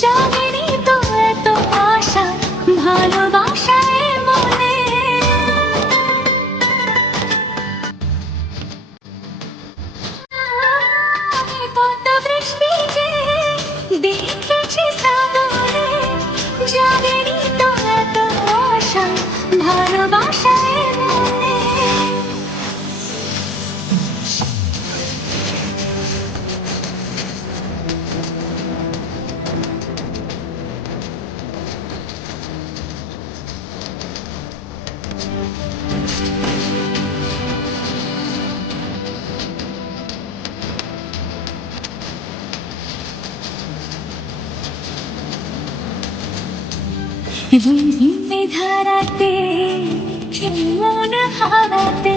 জাগেনি তো এত আশা ভালোবাসায় মনে। আমি কত বৃষ্টি যে দেখেছি সাগরে, জাগেনি তো এত আশা ভালোবাসায় মনে। ধারাতে মন হারাতে